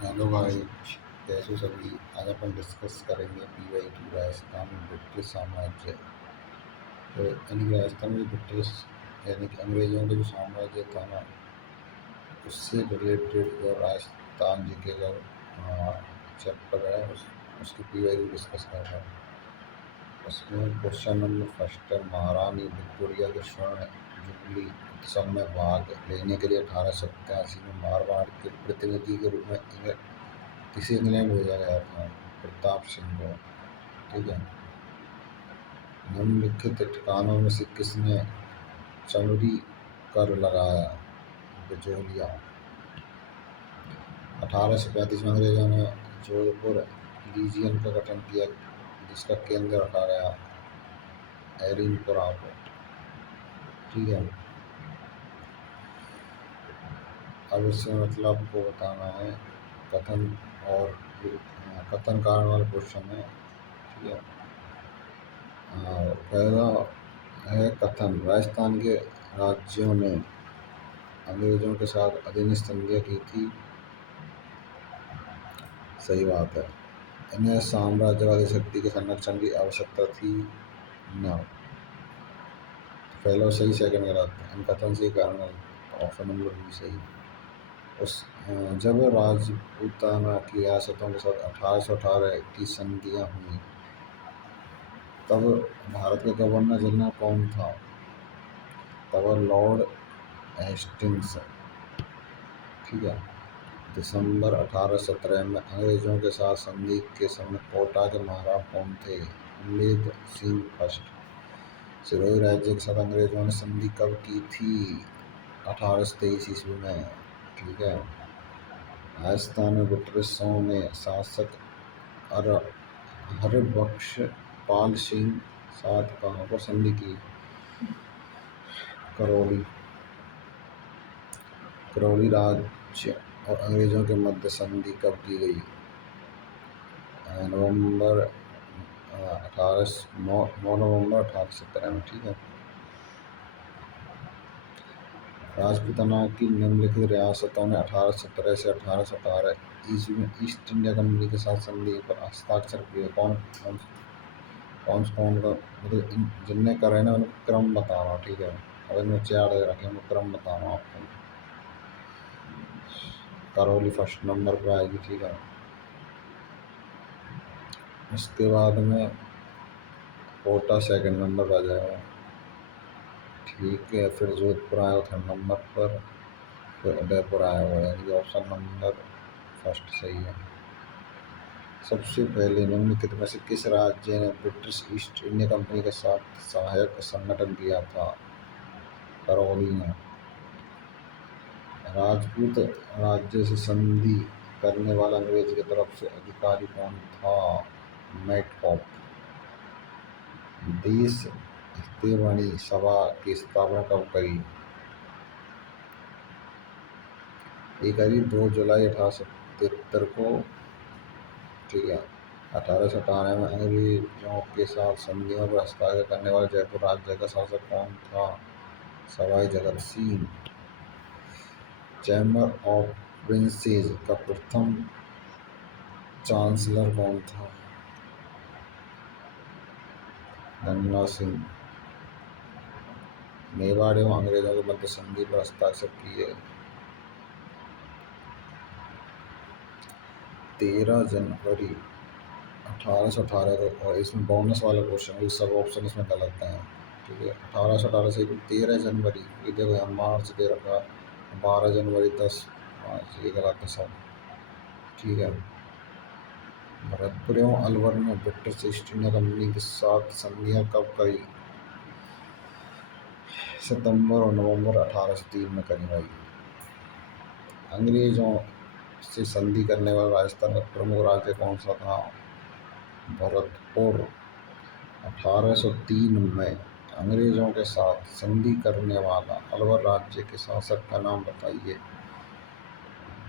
Hello भाई, कैसे हो सभी। आज अपन डिस्कस करेंगे PY2 राजस्थान में ब्रिटिश साम्राज्य। तो यानी कि राजस्थान में ब्रिटिश यानी कि अंग्रेजों का जो साम्राज्य था ना, उससे रिलेटेड जो राजस्थान जी के जो चैप्टर है उसकी PY2 डिस्कस कर रहा है। उसमें क्वेश्चन नंबर फर्स्ट है, महारानी विक्टोरिया के स्वर्ण जुबली उत्सव में भाग लेने के लिए 1887 में मारवाड़ के प्रतिनिधि के रूप में किसे इंग्लैंड भेजा गया था? प्रताप सिंह को। ठीक है। निम्नलिखित ठिकानों में से किसने चमड़ी कर लगाया? बिजोलिया। 1835 में अंग्रेजों ने जोधपुर लीजियन का गठन किया, जिसका केंद्र रखा गया एरिनपुरा को। ठीक है। अब इसमें मतलब आपको बताना है कथन और कथन कारण वाला क्वेश्चन है। ठीक है। पहला है कथन, राजस्थान के राज्यों ने अंग्रेजों के साथ अधीन संधियां की थी। सही बात है। इन्हें साम्राज्यवादी शक्ति के संरक्षण की आवश्यकता थी न। पहला सही, सेकंड गलत। इन कथन से कारण ऑप्शन नंबर बी सही। उस जब राजपूताना की रियासतों के साथ 1818 की संधियां हुई, तब भारत का गवर्नर जनरल कौन था? तब लॉर्ड हेस्टिंग्स। ठीक है। दिसंबर 1817 में अंग्रेजों के साथ संधि के समय कोटा के महाराज कौन थे? उम्मेद सिंह फर्स्ट। सिरोही राज्य के साथ अंग्रेजों ने संधि कब की थी? 1823 ईस्वी में। ठीक है। राजस्थान में ब्रिटिशों ने शासक हरबख्श पाल सिंह साथ कहाँ पर संधि की? करौली। करौली राज्य और अंग्रेजों के मध्य संधि कब की गई? नवंबर 1817 में। ठीक है। राजपूताना की निम्नलिखित रियासतों ने 1817 से 1818 ईस्वी में ईस्ट इंडिया कंपनी के साथ संधि पर हस्ताक्षर किए। कौन कौन कौन कौन का मतलब जिनने करे ना, उनको क्रम बता रहा हूँ। ठीक है। अब इनमें 4 दे रखे हैं, मैं क्रम बता रहा हूँ आपको। करौली फर्स्ट नंबर पर आएगी। ठीक है। उसके बाद में कोटा सेकंड नंबर पर आ जाएगा। ठीक है। फिर जोधपुर आया थर्ड नंबर पर, फिर उदयपुर आया हुआ, यानी ऑप्शन नंबर फर्स्ट सही है। सबसे पहले निम्नलिखित में से किस राज्य ने ब्रिटिश ईस्ट इंडिया कंपनी के साथ सहायक संगठन किया था? करौली ने। राजपूत राज्य से संधि करने वाला अंग्रेज की तरफ से अधिकारी कौन था? मैटकॉप। देश हितैषी सभा की स्थापना कब करी? ये करी 2 जुलाई 1873 को। ठीक है। 1898 में अंग्रेजों के साथ संधियों पर हस्ताक्षर करने वाले जयपुर राज्य का शासक कौन था? Sawai Jagat Singh. Chamber of princess का प्रथम चांसलर कौन था? गंगा सिंह। मेवाड़ एवं अंग्रेजों के मध्य संधि पर हस्ताक्षर किए 13 जनवरी 1818 को। और इसमें बोनस वाला क्वेश्चन, सब ऑप्शन इसमें गलत हैं। ठीक है। 1818 से 13 जनवरी, ये देखो यहाँ मार्च दे रखा, 12 जनवरी 10 मार्च, ये गलत है सब। ठीक है। भरतपुर एवं अलवर में ब्रिटिश ईस्ट इंडिया कंपनी के साथ संधियां कब करी? सितंबर और नवंबर 1803 में करी गई। अंग्रेजों से संधि करने वाला राजस्थान का प्रमुख राज्य कौन सा था? भरतपुर। 1803 में अंग्रेजों के साथ संधि करने वाला अलवर राज्य के शासक का नाम बताइए।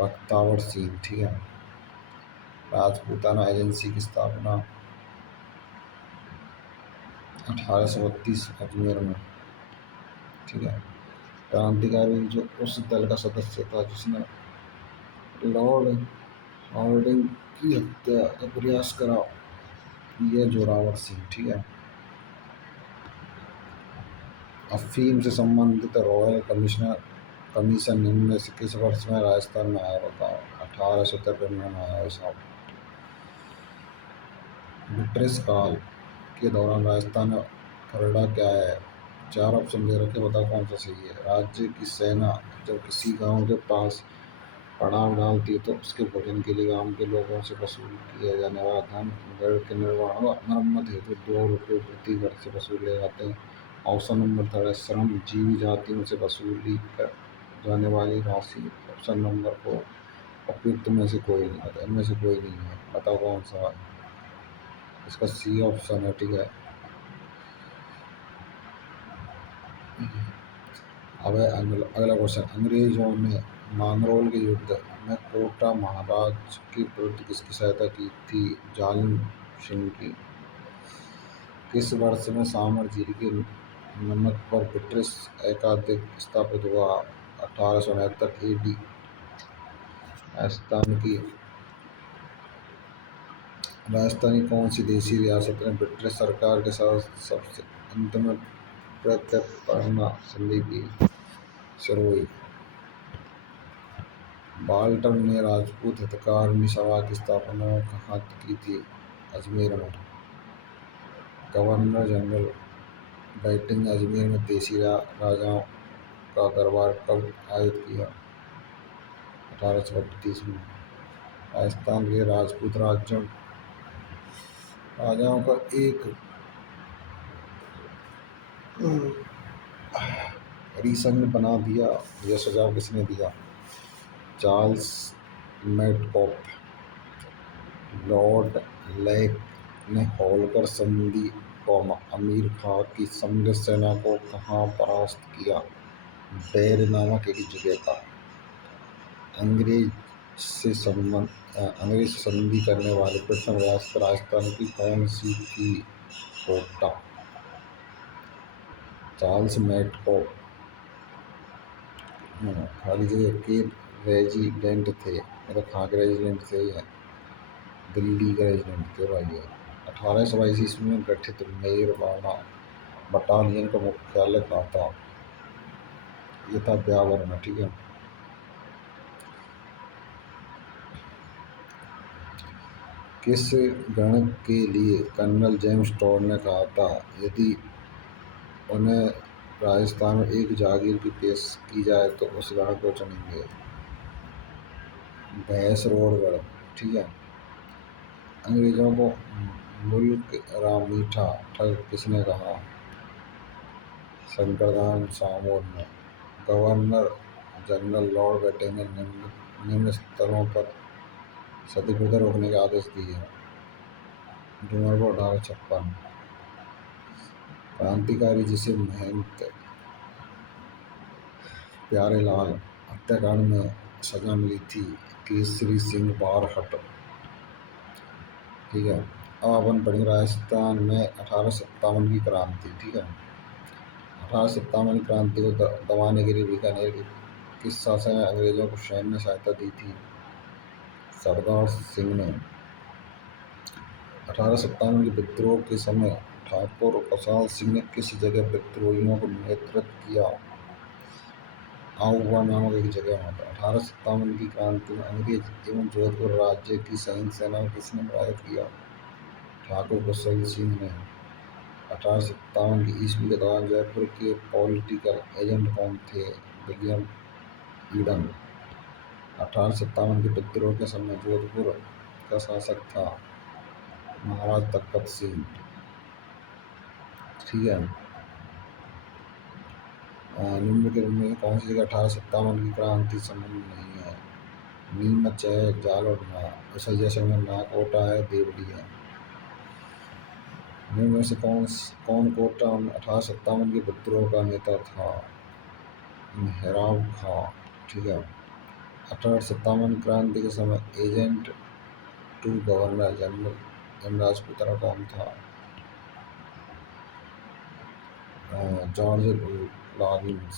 बख्तावर सिंह। ठीक है। राजपूताना एजेंसी की स्थापना 1832 अजमेर में। ठीक है। क्रांतिकारी जो उस दल का सदस्य था जिसने लॉर्ड हार्डिंग की हत्या का प्रयास करा, ये जोरावर सिंह। ठीक है। अफीम से संबंधित रॉयल कमीशन निम्न में से किस वर्ष में राजस्थान में आया, बताओ। 1853 में आया साहब। ब्रिटिश काल के दौरान राजस्थान में खरड़ा क्या है? 4 ऑप्शन दे रखे, बताओ कौन सा सही है। राज्य की सेना जब किसी गांव के पास पड़ाव डालती है तो उसके भोजन के लिए गांव के लोगों से वसूल किया जाने वाला धन गढ़ के निर्माण व मरम्मत हेतु 2 रुपये प्रति वर्ष से वसूले जाते हैं। ऑप्शन नंबर 3 है श्रम जीवी जातियों से वसूली कर जाने वाली राशि। ऑप्शन नंबर 4 उपयुक्त में से कोई नहीं है, इनमें से कोई नहीं है, बताओ कौन सा है। इसका सी ऑप्शन है। ठीक है। अब है अगला क्वेश्चन। अंग्रेजों ने मांगरोल के युद्ध में कोटा महाराज के विरुद्ध किसकी सहायता की थी? जालिम सिंह की। किस वर्ष में सामर झील के नमक पर ब्रिटिश एकाधिपत्य स्थापित हुआ? 1869 AD। राजस्थानी कौन सी देशी रियासत ने ब्रिटिश सरकार के साथ सबसे अंत में प्रत्यर्पण संधि की? सिरोही। बाल्टन ने राजपूत हितकारिणी सभा की स्थापना कहाँ की थी? अजमेर में। गवर्नर जनरल बैटिंग ने अजमेर में देशी राजाओं का दरबार कब आयोजित किया? 1832 में। राजस्थान के राजपूत राजाओं का एक रिसंघ बना दिया, यह सुझाव किसने दिया? चार्ल्स मैडकॉफ। लॉर्ड लेक ने होलकर संधि अमीर खां की सम्मिलित सेना को कहाँ परास्त किया? बैर नामक एक जगह का। अंग्रेज से संधि करने वाली प्रथम रियासत राजस्थान की कौन सी थी? कोटा। चार्ल्स मैडकॉफ खाली जगह के रेजिडेंट थे, मतलब खां के रेजिडेंट थे या दिल्ली का रेजिडेंट थे भाई। 1822 ईस्वी में गठित मेरवाड़ा बटालियन का मुख्यालय कहाँ था? ये था ब्यावर में। ठीक है। किस गण के लिए कर्नल जेम्स टॉड ने कहा था यदि उन्हें राजस्थान में एक जागीर की पेश की जाए तो उस गण को चुनेंगे? भैंसरोडगढ़। ठीक है। अंग्रेजों को मुल्क राम मीठा ठग किसने कहा? शंकरदास सामोर ने। गवर्नर जनरल लॉर्ड बैटिंग ने निम्न स्थलों पर सती प्रथा रोकने के आदेश दिए। डूंगरपुर 1856। क्रांतिकारी जिसे महंत प्यारेलाल हत्याकांड में सजा मिली थी? केसरी सिंह बारहट। ठीक है। अब अपन पढ़ेंगे राजस्थान में 1857 की क्रांति। ठीक है। 1857 की क्रांति को दबाने के लिए बीकानेर के किस शासक ने अंग्रेजों को सैन्य सहायता दी थी? सरदार सिंह ने। 1857 के विद्रोह के समय ठाकुर कौशल सिंह ने किस जगह विद्रोहियों को नेतृत्व किया? आउवा नामक एक जगह में था। 1857 की क्रांति में अंग्रेज एवं जोधपुर राज्य की सैन्य सेना को किसने पराजित किया? ठाकुर कौशल सिंह ने। 1857 की ईस्वी के दौरान जयपुर के पॉलिटिकल एजेंट कौन थे? William Eden. 1857 के विद्रोह के समय जोधपुर का शासक था महाराज तख्त सिंह। ठीक है। निम्न के में कौन सी जगह 1857 की क्रांति संबंध नहीं है? नीमच है, जालौर उस जैसलमेर में कोटा है, देवली है। निम्न में से कौन कोटा 1857 के विद्रोह का नेता था? मेहराब खां। ठीक है। 1857 क्रांति के समय एजेंट टू गवर्नर जनरल एम राजपूताना कौन था? George Lawrence.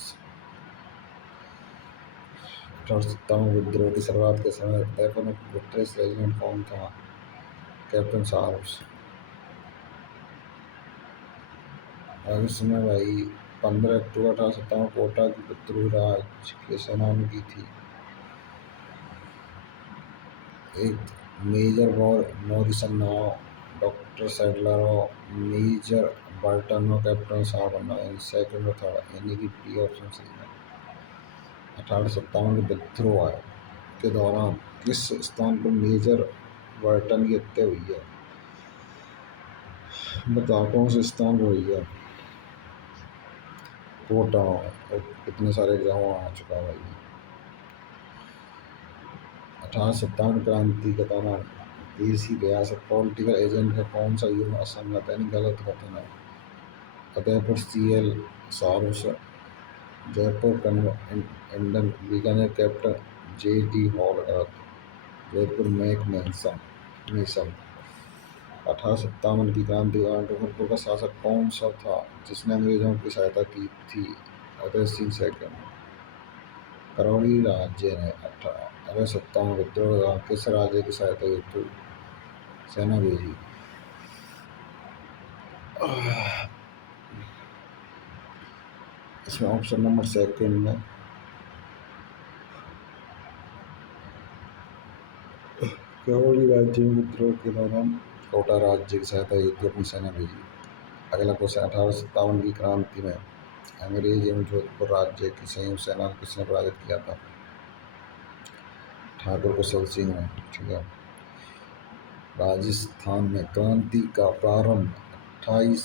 1857 विद्रोह की शुरुआत के समय उदयपुर में ब्रिटिश रेजिमेंट कौन था? कैप्टन साहब। और इस समय भाई 15 अक्टूबर 1857 कोटा की विद्रोही राज की सेनानी की थी। एक मेजर मॉरिसन नाव, डॉक्टर सैडलर और मेजर बर्टन और कैप्टन साहब बनना, यानी सेकंड और थर्ड, यानी कि बी ऑप्शन सही है। 1857 के विद्रोह के दौरान किस स्थान पर मेजर बर्टन की हत्या हुई है? बताओ कौन से स्थान पर हुई है? कोटा। इतने सारे एग्जाम आ चुका भाई। 1857 क्रांति के दौरान देसी रियासत पॉलिटिकल एजेंट का कौन सा युग असंगत यानी गलत कथन है? फतेहपुर सीएल सारूस, जयपुर इंडन Bikaner captain J D. Hall, Jaipur Mac Mason. 1857 की क्रांति के दौरान डूंगरपुर का शासक कौन सा था जिसने अंग्रेजों की सहायता की थी? उदय सिंह सेकंड। करौली राज्य ने 1857 विद्रोह के दौरान किस राज्य की सहायता हेतु सेना भेजी? इसमें ऑप्शन नंबर सेकंड में करौली राज्य में विद्रोह के दौरान कोटा राज्य की सहायता हेतु अपनी सेना भेजी। अगला क्वेश्चन, 1857 की क्रांति में अंग्रेज एवं जोधपुर राज्य की संयुक्त सेना को किसने पराजित किया था? ठाकुर कुशल सिंह ने। ठीक है। राजस्थान में क्रांति का प्रारंभ 28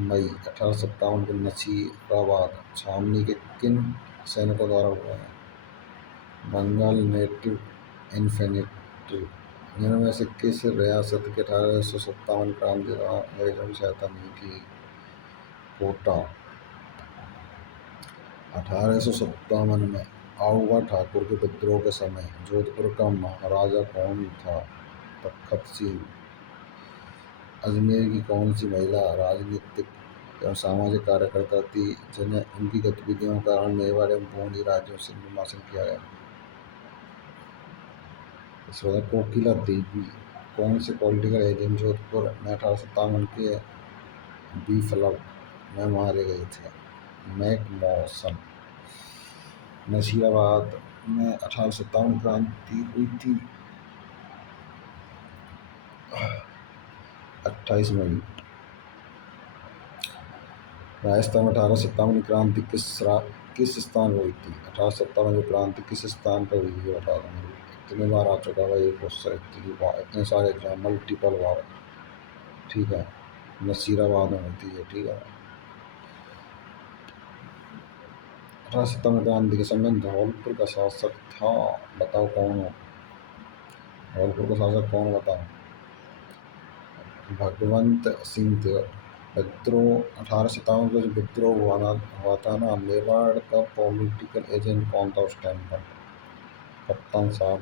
मई 1857 को नसीराबाद छावनी के किन सैनिकों द्वारा हुआ है? Bengal native infantry. इनमें में से किस रियासत के 1857 क्रांति के दौरान अंग्रेजों की सहायता नहीं की? कोटा। 1857 में आऊगा ठाकुर के विद्रोह के समय जोधपुर का महाराजा कौन था? तख्त सिंह। अजमेर की कौन सी महिला राजनीतिक एवं सामाजिक कार्यकर्ता थी जिन्हें उनकी गतिविधियों के कारण मेवाड़ एवं बूंदी राज्यों से निर्वासन किया गया? कोकिला देवी। कौन से पॉलिटिकल एजेंट जोधपुर में 1857 के बीफलब में मारे गए थे? Mac Mawson. नसीराबाद में 1857 क्रांति हुई थी 28 मई। राजस्थान में 1857 की क्रांति किस स्थान पर हुई थी? 1857 की क्रांति किस स्थान पर हुई है बता दो। इतने बार आ चुका है ये क्वेश्चन, इतने सारे एग्जाम मल्टीपल बार। ठीक है। नसीराबाद में होती है। ठीक है। 1857 क्रांति के समय धौलपुर का शासक था, बताओ कौन हो? धौलपुर का शासक कौन बताओ? भगवंत सिंह थे। विद्रोह 1857 का जो विद्रोह हुआ था ना, मेवाड़ का पॉलिटिकल एजेंट कौन था उस टाइम पर? कप्तान साहब।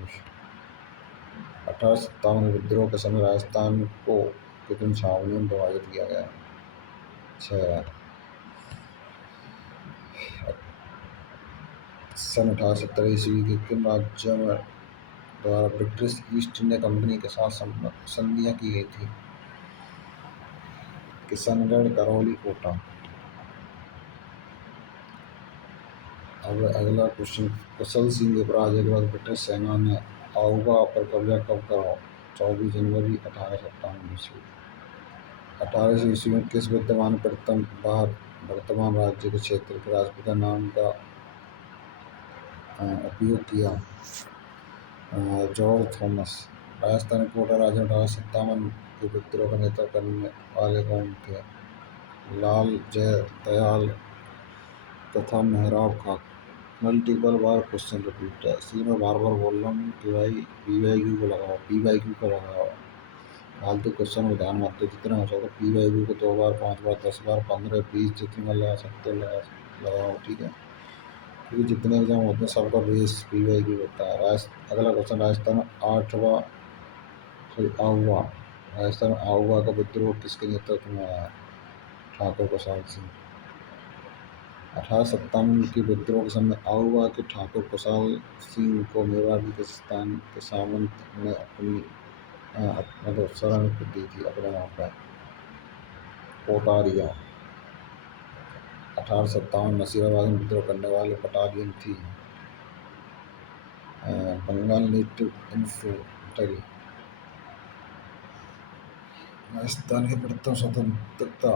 1857 विद्रोह के समय राजस्थान को कितनी छावनियों में विभाजित किया गया? 6। सन 1870 ईस्वी के किन राज्यों में द्वारा ब्रिटिश ईस्ट इंडिया कंपनी के साथ संधियां की गई थी? किशनगढ़, करौली, कोटा। अब अगला क्वेश्चन, कुशल सिंह के पराजय के बाद ब्रिटिश सेना ने आऊगा पर कब्जा कब करा? 24 जनवरी 1857 ईस्वी। 1800 ईस्वी में किस विद्वान वर्तमान राज्य के क्षेत्र के राजपूता नाम का उपयोग किया? George Thomas. राजस्थान कोटा राज्य में 1857 के विद्रोह का नेतृत्व करने वाले कौन थे? लाल जयदयाल तथा मेहराब खां। मल्टीपल बार क्वेश्चन रिपीट है, इसलिए मैं बार बार बोल रहा हूँ कि भाई पीवाईक्यू को लगाओ, पीवाईक्यू को लगाओ। फालतू क्वेश्चन को ध्यान मत दो, जितना हो सकता है पीवाईक्यू को 2 बार, 5 बार, 10 बार, 15, 20 जितनी बार लगा सकते हो लगाओ। ठीक है। क्योंकि जितने एग्जाम होते हैं सबका बेस पीवाईक्यू होता है। अगला क्वेश्चन, राजस्थान में आऊगा का विद्रोह किसके नेतृत्व में आया? ठाकुर कुशल सिंह। 1857 के विद्रोह के समय आउवा के ठाकुर कुशाल सिंह को मेवाड़ की किसान के सामंत ने अपनी मतलब शरण दी थी अपने वहाँ पर कोटारिया। 1857 नसीराबाद में विद्रोह करने वाले बटालियन थी बंगाल नेटिव इन्फेंट्री। राजस्थान के प्रथम स्वतंत्रता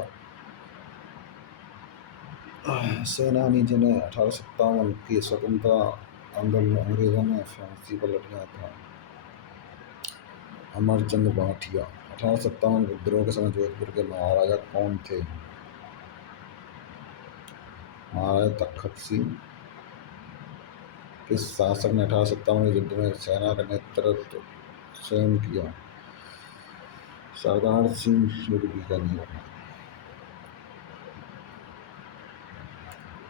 सेनानी जिन्हें 1857 के स्वतंत्रता आंदोलन में अंग्रेजों ने फांसी पर लटकाया था, अमरचंद भाटिया। 1857 विद्रोह के समय जोधपुर के महाराजा कौन थे? महाराजा तखत सिंह। किस शासक ने 1857 के युद्ध में सेना का नेतृत्व स्वयं किया? सरदार सिंह सुरभि का नियम।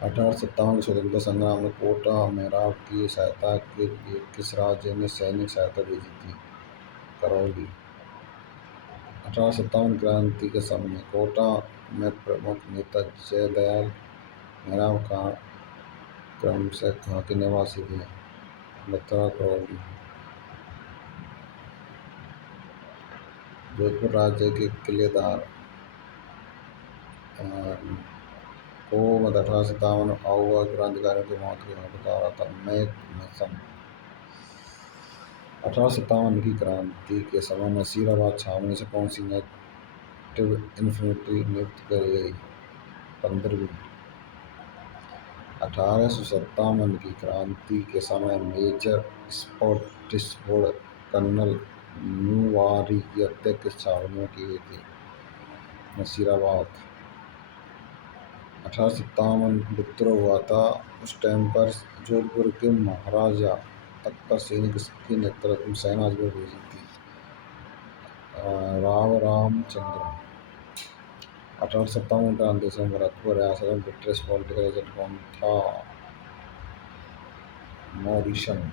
1857 के स्वतंत्रता संग्राम में कोटा मेवाड़ की सहायता के लिए किस राज्य ने सैनिक सहायता भेजी थी? करौली। 1857 क्रांति के समय कोटा में प्रमुख नेता जयदयाल मेहराब खां क्रमशः कहाँ के निवासी थे? मथुरा, करौली। जोधपुर राज्य के किलेदार को 1857 आउवा क्रांतिकारियों की मौत के समय बता रहा था मैक मैसन। 1857 की क्रांति के समय नसीराबाद छावनी से कौन सी नेटिव इन्फेंट्री नियुक्त करी गई? 15वीं। 1857 की क्रांति के समय मेजर स्पॉटिसफोर्ड कर्नल न्यूवारी की हत्या किस छावनी में की गई थी? नसीराबाद। 1857 विद्रोह हुआ था, उस टाइम पर जोधपुर के महाराजा तख्त सिंह ने किसके नेतृत्व में सेना अजमेर भेजी थी? राव रामचंद्र। 1857 क्रांति से भरतपुर रियासत में ब्रिटिश पॉलिटिकल एजेंट कौन था? मॉरिसन।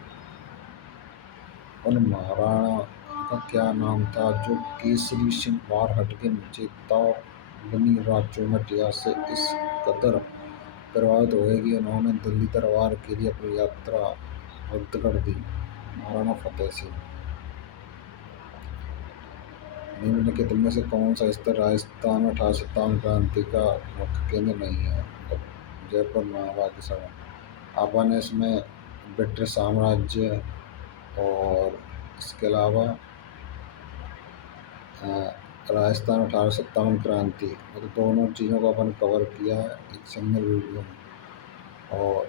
उन महाराणा का क्या नाम था जो केसरी सिंह बारहटगिन चेतावनी राजौमटिया से इस कदर प्रभावित हुए कि उन्होंने दिल्ली दरबार के लिए अपनी यात्रा रद्द कर दी? महाराणा फतेह सिंह। निम्नलिखित में से कौन सा स्थल राजस्थान में 1857 क्रांति का मुख्य केंद्र नहीं है? जयपुर महाराणा के समय। अपन इसमें ब्रिटिश साम्राज्य और इसके अलावा राजस्थान 1857 क्रांति, मतलब दोनों चीज़ों को अपन कवर किया है एक सिंगल वीडियो में। और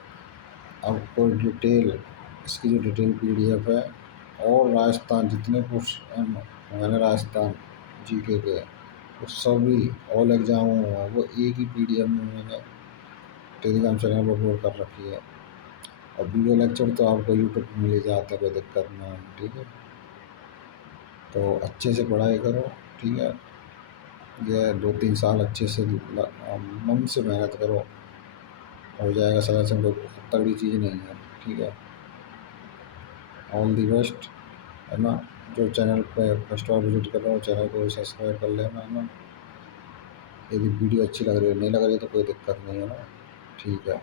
अब कोई डिटेल, इसकी जो डिटेल PDF है और राजस्थान जितने क्वेश्चन मैंने राजस्थान GK के वो सभी ऑल एग्जामों में वो एक ही PDF में मैंने टेलीग्राम चैनल पर अपलोड कर रखी है। और वीडियो लेक्चर तो आपको यूट्यूब पर मिल ही जाता है, कोई दिक्कत नहीं है, ठीक है। तो अच्छे से पढ़ाई करो, ठीक है। ये 2-3 साल अच्छे से मन से मेहनत करो, हो जाएगा सिलेक्शन। कोई तगड़ी चीज़ नहीं है, ठीक है। ऑल दी बेस्ट, है ना। जो चैनल पे फर्स्ट बार विजिट कर रहा हो चैनल को सब्सक्राइब कर लेना, है ना। यदि वीडियो अच्छी लग रही है, नहीं लग रही है तो कोई दिक्कत नहीं है ना, ठीक है।